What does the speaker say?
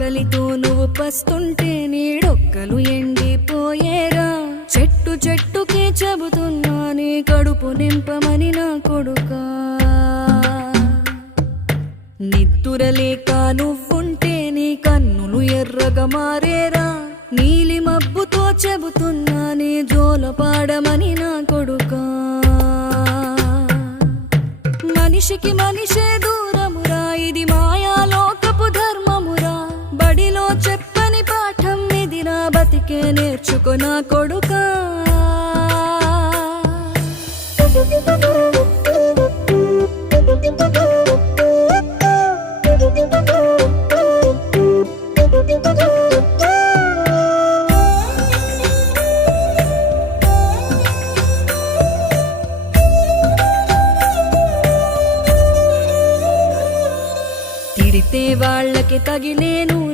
ఆకలితో నువ్వు పస్తుంటే నీడొక్కలు ఎండిపోయేరా. చెట్టు చెట్టుకే చెబుతున్నా నీ కడుపు నింపమని నా కొడుకా. నిద్దురలేక నువ్వుంటే నీ కన్నులు ఎర్రగా మారేరా. నీలి మబ్బుతో చెబుతున్నా నీ జోలపాడమని నా కొడుకా. మనిషికి మనిషే దూరమురా, ఇది మాయాలోకపు ధర్మమురా. బడిలో చెప్పని పాఠం ఇది, నా బతికే నేర్చుకో నా కొడుకా. తిడితే వాళ్ళకి తగిలే